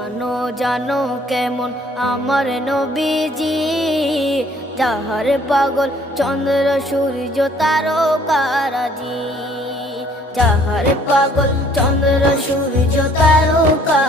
জানো জানো কেমন আমার নবীজি, যাহার পাগল চন্দ্র সূর্য তারকারাজি, যাহার পাগল চন্দ্র সূর্য তারকা